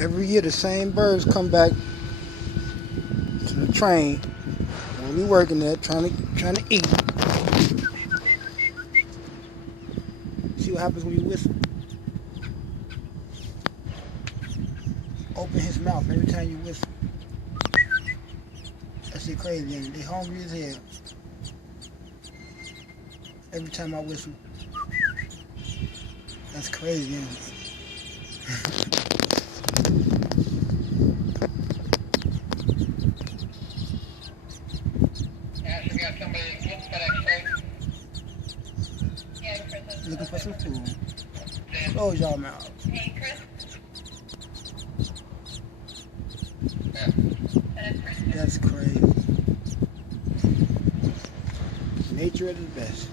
Every year the same birds come back to the train when we working there trying to eat. See what happens when you whistle? Open his mouth every time you whistle. That shit crazy, ain't it? They hungry as hell. Every time I whistle. That's crazy, ain't it? Looking for some food. Close y'all mouth. That's crazy. Nature at its best.